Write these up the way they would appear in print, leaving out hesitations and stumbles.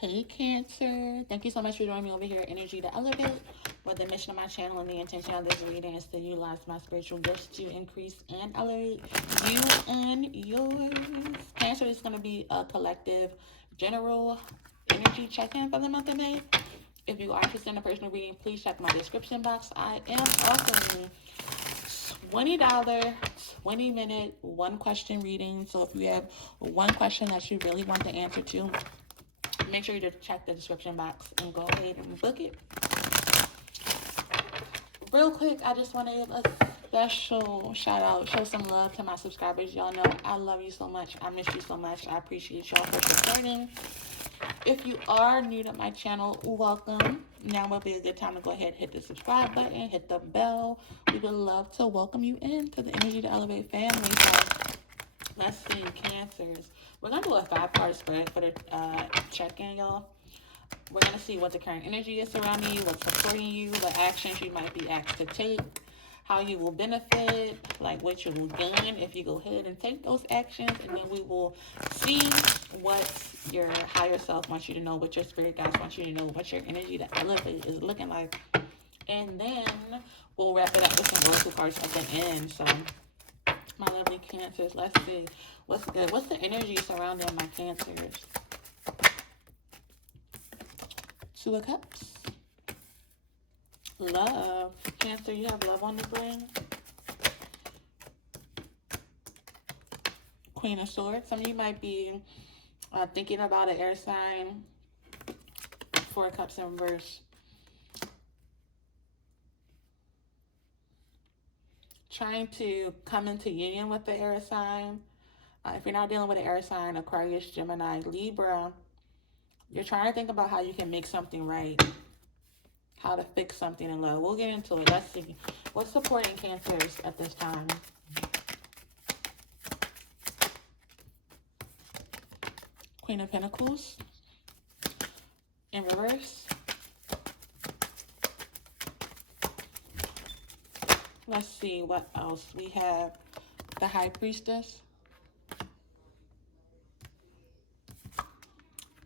Hey Cancer, thank you so much for joining me over here at Energy to Elevate, where the mission of my channel and the intention of this reading is to utilize my spiritual gifts to increase and elevate you and yours. Cancer is going to be a collective general energy check-in for the month of May. If you are interested in a personal reading, please check my description box. I am offering $20, 20-minute, one question reading. So if you have one question that you really want the answer to, make sure you just check the description box and go ahead and book it. Real quick, I just want to give a special shout out, show some love to my subscribers. Y'all know I love you so much. I miss you so much. I appreciate y'all for supporting. If you are new to my channel, welcome. Now will be a good time to go ahead and hit the subscribe button, hit the bell. We would love to welcome you into the Energy to Elevate family. So let's see, Cancers. We're going to do a 5-part spread for the check-in, y'all. We're going to see what the current energy is surrounding you, what's supporting you, what actions you might be asked to take, how you will benefit, like what you will gain if you go ahead and take those actions. And then we will see what your higher self wants you to know, what your spirit guides want you to know, what your energy to elevate is looking like. And then we'll wrap it up with some oracle cards at the end. So my lovely Cancers, let's see what's good. What's the energy surrounding my Cancers? 2 of Cups. Love. Cancer, you have love on the brain. Queen of Swords. Some of you might be thinking about an air sign. 4 of Cups in reverse. Trying to come into union with the air sign. If you're not dealing with an air sign, Aquarius, Gemini, Libra, you're trying to think about how you can make something right. How to fix something in love. We'll get into it. Let's see. What's supporting Cancers at this time? Queen of Pentacles in reverse. Let's see what else. We have the High Priestess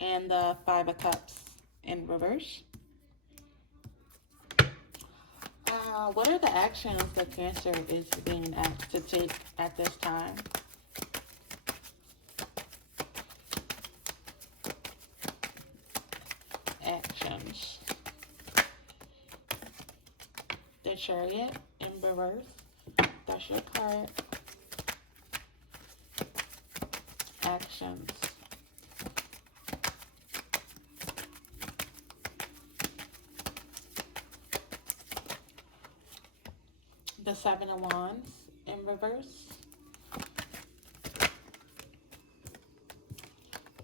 and the 5 of Cups in reverse. What are the actions that Cancer is being asked to take at this time? Actions. The Chariot in reverse. That's your card. Actions. The 7 of Wands in reverse.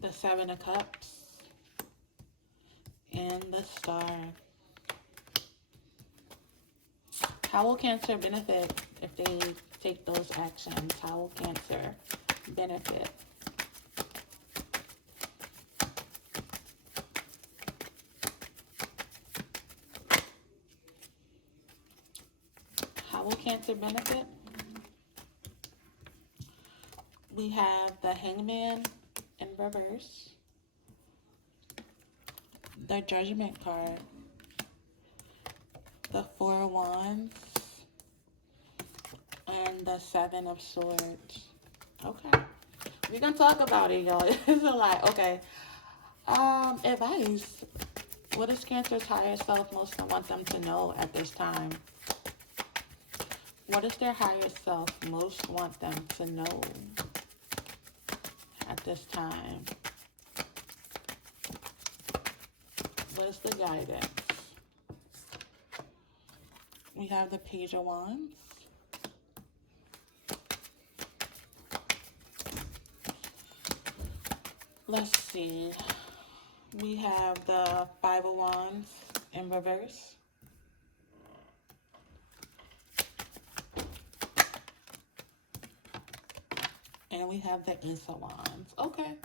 The 7 of Cups. And the Star. How will Cancer benefit if they take those actions? How will Cancer benefit? How will Cancer benefit? We have the Hangman in reverse. The Judgment card. The 4 of Wands. And the 7 of Swords. Okay. We're going to talk about it, y'all. It's a lot. Okay. Advice. What does Cancer's higher self most want them to know at this time? What does their higher self most want them to know at this time? What is the guidance? We have the Page of Wands. Let's see. We have the 5 of Wands in reverse. And we have the Ace of Wands. Okay.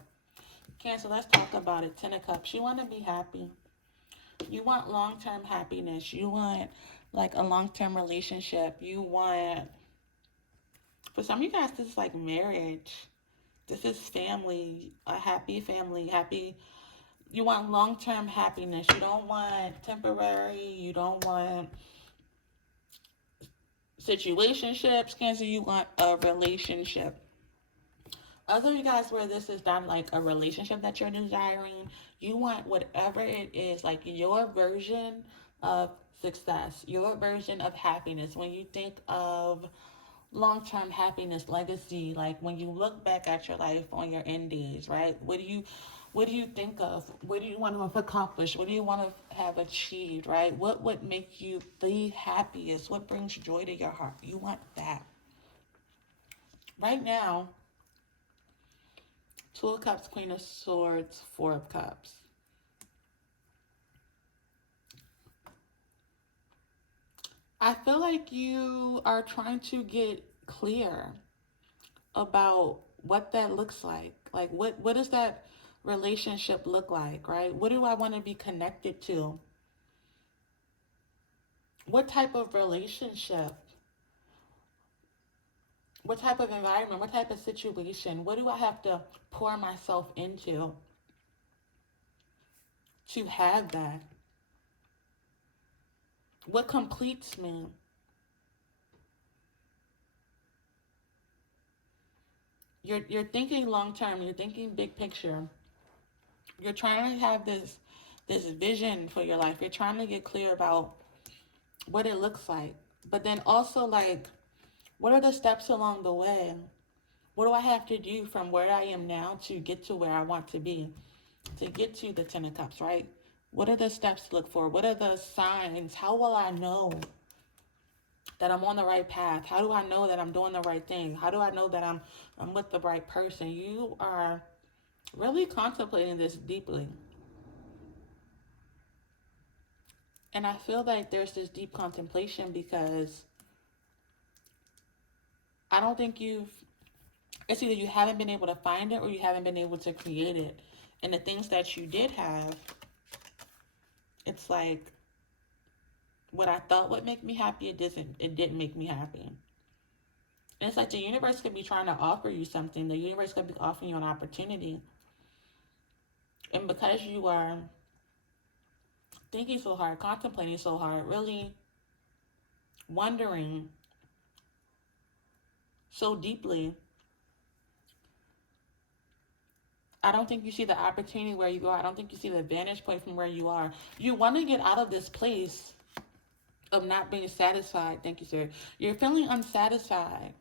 Cancer, let's talk about it. 10 of Cups. You want to be happy. You want long-term happiness. You want like a long-term relationship. You want, for some of you guys, this is like marriage. This is family, a happy family, happy You want long-term happiness. You don't want temporary. You don't want situationships. Cancer, you want a relationship. Other you guys where this is not like a relationship that you're desiring, you want whatever it is, like your version of success, your version of happiness. When you think of long-term happiness, legacy, like when you look back at your life on your end days, right? What do you think of? What do you want to have accomplished? What do you want to have achieved, right? What would make you the happiest? What brings joy to your heart? You want that. Right now, Two of Cups, Queen of Swords, Four of Cups. I feel like you are trying to get clear about what that looks like. Like, what does that relationship look like, right? What do I want to be connected to? What type of relationship? What type of environment? What type of situation? What do I have to pour myself into to have that? What completes me? You're thinking long term. You're thinking big picture. You're trying to have this vision for your life. You're trying to get clear about what it looks like. But then also, like, what are the steps along the way? What do I have to do from where I am now to get to where I want to be? To get to the Ten of Cups, right? What are the steps to look for? What are the signs? How will I know that I'm on the right path? How do I know that I'm doing the right thing? How do I know that I'm with the right person? You are really contemplating this deeply. And I feel like there's this deep contemplation because I don't think it's either you haven't been able to find it or you haven't been able to create it. And the things that you did have, it's like what I thought would make me happy, it didn't make me happy. And it's like the universe could be trying to offer you something. The universe could be offering you an opportunity. And because you are thinking so hard, contemplating so hard, really wondering so deeply, I don't think you see the opportunity where you are. I don't think you see the vantage point from where you are. You want to get out of this place of not being satisfied. Thank you, sir. You're feeling unsatisfied.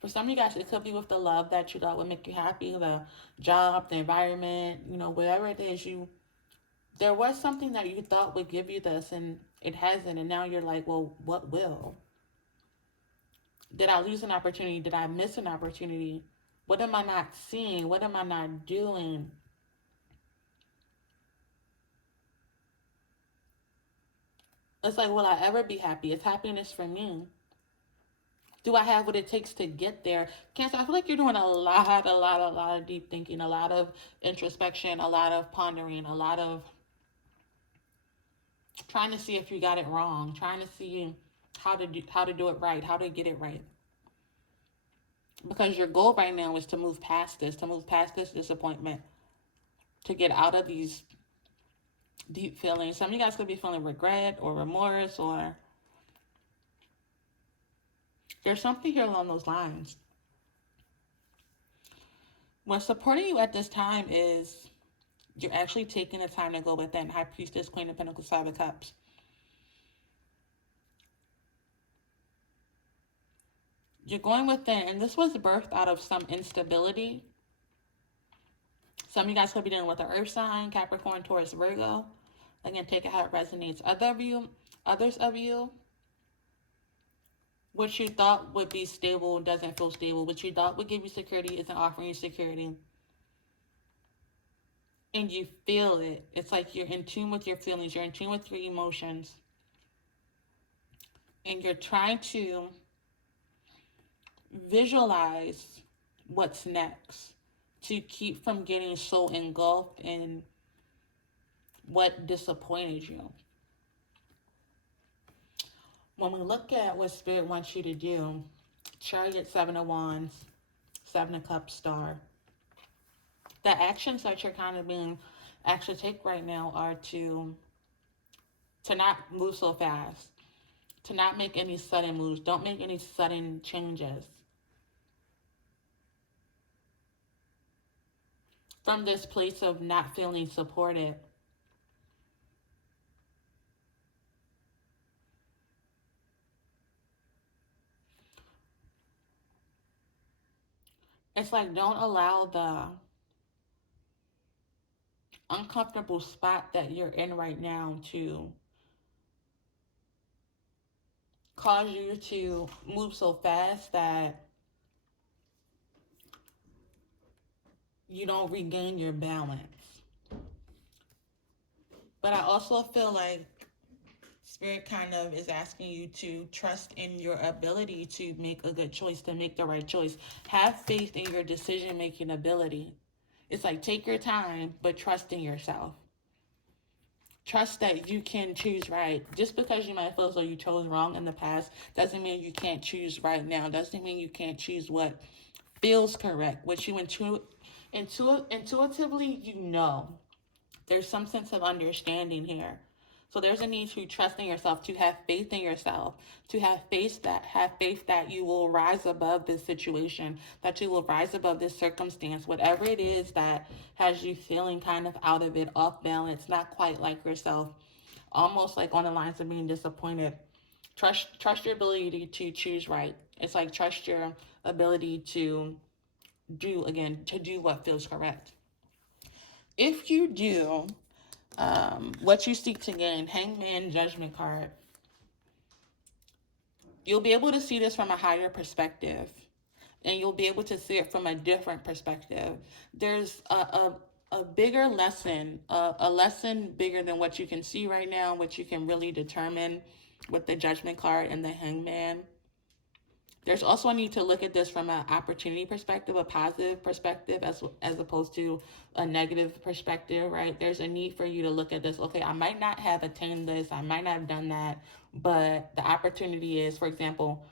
For some of you guys, it could be with the love that you thought would make you happy, the job, the environment, whatever it is. There was something that you thought would give you this, and it hasn't. And now you're like, well, what will? Did I lose an opportunity? Did I miss an opportunity? What am I not seeing? What am I not doing? It's like, will I ever be happy? Is happiness for me? Do I have what it takes to get there? Cancer, I feel like you're doing a lot of deep thinking, a lot of introspection, a lot of pondering, a lot of trying to see if you got it wrong, trying to see how to do it right, how to get it right. Because your goal right now is to move past this, disappointment, to get out of these deep feelings. Some of you guys could be feeling regret or remorse, or there's something here along those lines. What's supporting you at this time is you're actually taking the time to go within. High Priestess, Queen of Pentacles, Five of Cups. You're going within, and this was birthed out of some instability. Some of you guys could be dealing with an earth sign, Capricorn, Taurus, Virgo. Again, take it how it resonates. Others of you, what you thought would be stable doesn't feel stable. What you thought would give you security isn't offering you security. And you feel it. It's like you're in tune with your feelings. You're in tune with your emotions. And you're trying to visualize what's next to keep from getting so engulfed in what disappointed you. When we look at what Spirit wants you to do, Chariot, Seven of Wands, Seven of Cups, Star. The actions that you're kind of being asked to take right now are to not move so fast, to not make any sudden moves. Don't make any sudden changes. From this place of not feeling supported. It's like don't allow the uncomfortable spot that you're in right now to cause you to move so fast that you don't regain your balance. But I also feel like Spirit kind of is asking you to trust in your ability to make a good choice, to make the right choice. Have faith in your decision making ability. It's like take your time, but trust in yourself. Trust that you can choose right. Just because you might feel as though you chose wrong in the past doesn't mean you can't choose right now. Doesn't mean you can't choose what feels correct, what you intuitively you know. There's some sense of understanding here. So there's a need to trust in yourself, to have faith in yourself, to have faith that you will rise above this situation, that you will rise above this circumstance, whatever it is that has you feeling kind of out of it, off balance, not quite like yourself, almost like on the lines of being disappointed. Trust your ability to choose right. It's like trust your ability to do what feels correct. If you do what you seek to gain, Hangman Judgment card, you'll be able to see this from a higher perspective, and you'll be able to see it from a different perspective. There's a bigger lesson, a lesson bigger than what you can see right now, what you can really determine with the Judgment card and the Hangman. There's also a need to look at this from an opportunity perspective, a positive perspective, as opposed to a negative perspective, right? There's a need for you to look at this. Okay, I might not have attained this, I might not have done that, but the opportunity is, for example,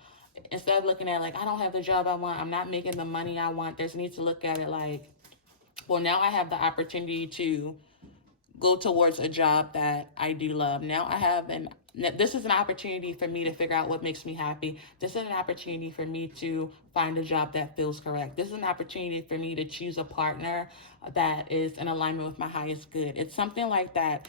instead of looking at like, I don't have the job I want, I'm not making the money I want, there's a need to look at it like, well, now I have the opportunity to go towards a job that I do love. Now I have this is an opportunity for me to figure out what makes me happy. This is an opportunity for me to find a job that feels correct. This is an opportunity for me to choose a partner that is in alignment with my highest good. It's something like that.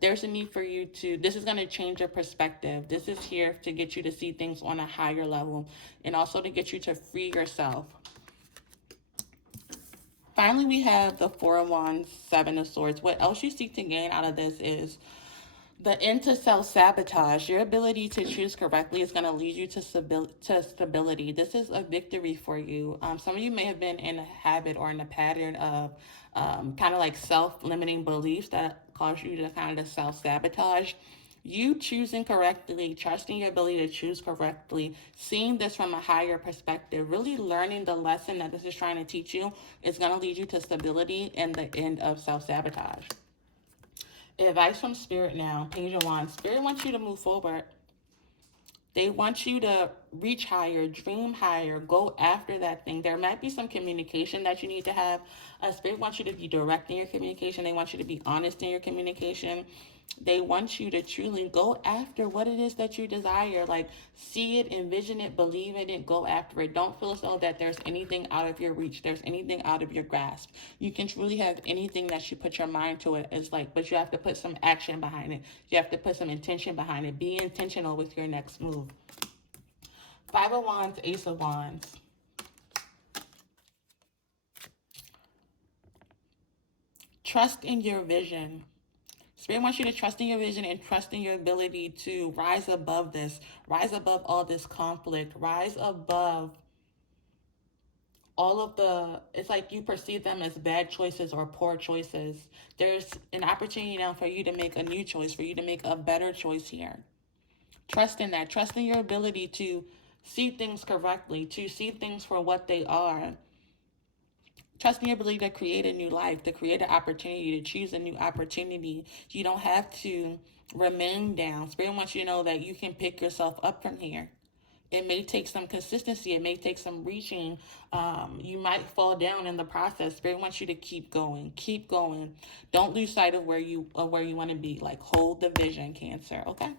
There's a need for you to, this is going to change your perspective. This is here to get you to see things on a higher level and also to get you to free yourself. Finally, we have the Four of Wands, Seven of Swords. What else you seek to gain out of this is the end to self-sabotage. Your ability to choose correctly is going to lead you to stability. This is a victory for you. Some of you may have been in a habit or in a pattern of kind of like self-limiting beliefs that cause you to kind of self-sabotage. You choosing correctly, trusting your ability to choose correctly, seeing this from a higher perspective, really learning the lesson that this is trying to teach you is going to lead you to stability and the end of self-sabotage. Advice from Spirit now, Page of Wands. Spirit wants you to move forward. They want you to reach higher, dream higher, go after that thing. There might be some communication that you need to have. Spirit wants you to be direct in your communication. They want you to be honest in your communication. They want you to truly go after what it is that you desire. Like, see it, envision it, believe in it, go after it. Don't feel as though that there's anything out of your reach. There's anything out of your grasp. You can truly have anything that you put your mind to it. It's like, but you have to put some action behind it. You have to put some intention behind it. Be intentional with your next move. Five of Wands, Ace of Wands. Trust in your vision. Spirit wants you to trust in your vision and trust in your ability to rise above this, rise above all this conflict, rise above all of it's like you perceive them as bad choices or poor choices. There's an opportunity now for you to make a new choice, for you to make a better choice here. Trust in that. Trust in your ability to see things correctly, to see things for what they are. Trust in your ability to create a new life, to create an opportunity, to choose a new opportunity. You don't have to remain down. Spirit wants you to know that you can pick yourself up from here. It may take some consistency. It may take some reaching. You might fall down in the process. Spirit wants you to keep going. Keep going. Don't lose sight of where you want to be. Like, hold the vision, Cancer. Okay.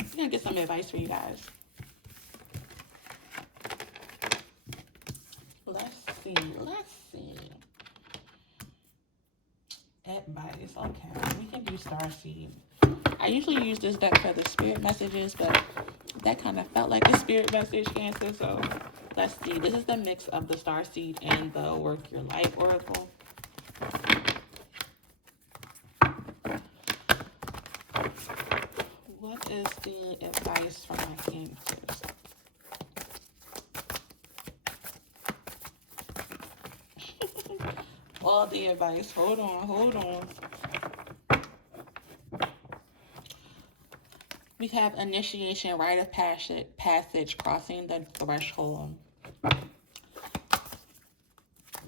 I'm gonna get some advice for you guys. Let's see. Let's see. Advice. Okay. We can do Starseed. I usually use this deck for the spirit messages, but that kind of felt like a spirit message, Cancer. So let's see. This is the mix of the Starseed and the Work Your Life Oracle. What is the advice from my Cancers? All the advice. Hold on, hold on. We have initiation, rite of passage, crossing the threshold.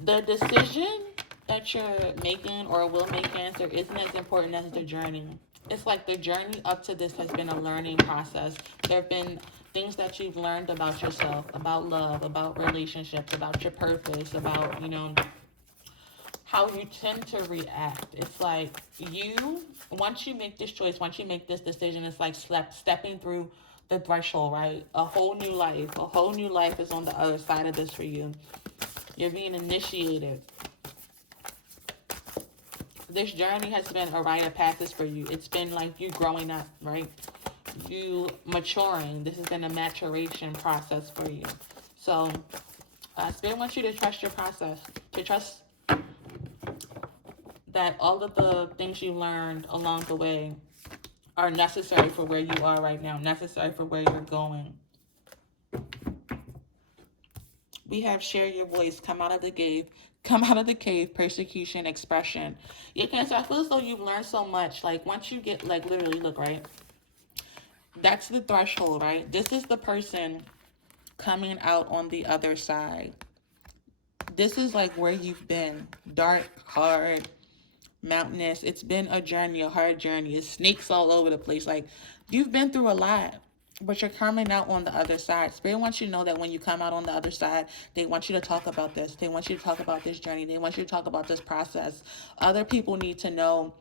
The decision that you're making or will make, Cancer, isn't as important as the journey. It's like the journey up to this has been a learning process. There have been things that you've learned about yourself, about love, about relationships, about your purpose, about, how you tend to react. It's like once you make this choice, once you make this decision, it's like stepping through the threshold, right? A whole new life. A whole new life is on the other side of this for you. You're being initiated. This journey has been a rite of passage for you. It's been like you growing up, right? You maturing. This has been a maturation process for you. So, Spirit wants you to trust your process, to trust that all of the things you learned along the way are necessary for where you are right now, necessary for where you're going. We have share your voice, come out of the cave, persecution, expression. Yeah, Cancer, I feel as though you've learned so much. Like, once you get, like, literally, look, right? That's the threshold, right? This is the person coming out on the other side. This is like where you've been. Dark, hard, mountainous. It's been a journey, a hard journey. It's snakes all over the place. Like, you've been through a lot, but you're coming out on the other side. Spirit wants you to know that when you come out on the other side, they want you to talk about this. They want you to talk about this journey. They want you to talk about this process. Other people need to know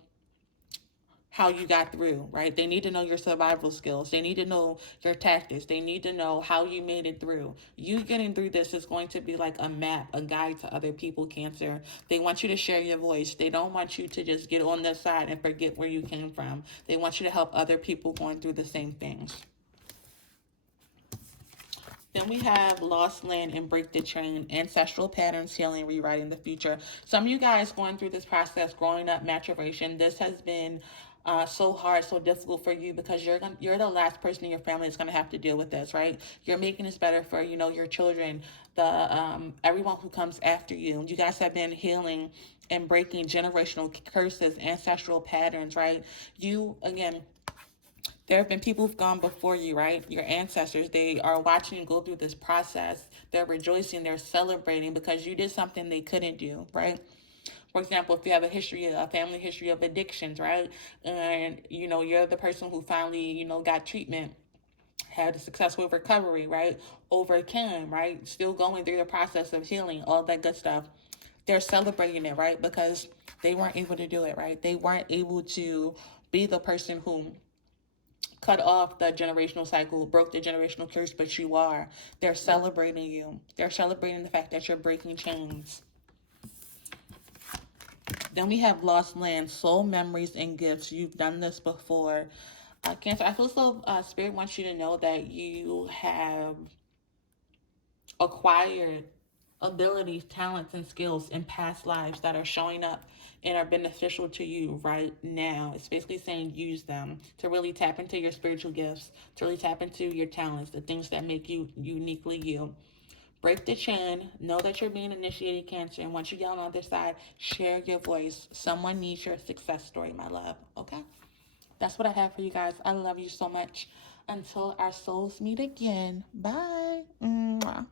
how you got through, right? They need to know your survival skills. They need to know your tactics. They need to know how you made it through. You getting through this is going to be like a map, a guide to other people, Cancer. They want you to share your voice. They don't want you to just get on this side and forget where you came from. They want you to help other people going through the same things. Then we have Lost Land and Break the Chain, Ancestral Patterns, Healing, Rewriting the Future. Some of you guys going through this process, growing up, maturation, this has been so hard, so difficult for you because you're the last person in your family that's going to have to deal with this, right? You're making this better for, your children, everyone who comes after you. You guys have been healing and breaking generational curses, ancestral patterns, right? Again, there have been people who've gone before you, right? Your ancestors, they are watching you go through this process. They're rejoicing, they're celebrating because you did something they couldn't do, right? For example, if you have a family history of addictions, right? And, you're the person who finally, got treatment, had a successful recovery, right? Overcame, right? Still going through the process of healing, all that good stuff. They're celebrating it, right? Because they weren't able to do it, right? They weren't able to be the person who cut off the generational cycle, broke the generational curse, but you are. They're celebrating you. They're celebrating the fact that you're breaking chains. Then we have Lost Land, Soul Memories and Gifts. You've done this before. Cancer, I feel so Spirit wants you to know that you have acquired abilities, talents, and skills in past lives that are showing up and are beneficial to you right now. It's basically saying use them to really tap into your spiritual gifts, to really tap into your talents, the things that make you uniquely you. Break the chain. Know that you're being initiated, Cancer. And once you get on the other side, share your voice. Someone needs your success story, my love. Okay? That's what I have for you guys. I love you so much. Until our souls meet again. Bye. Mwah.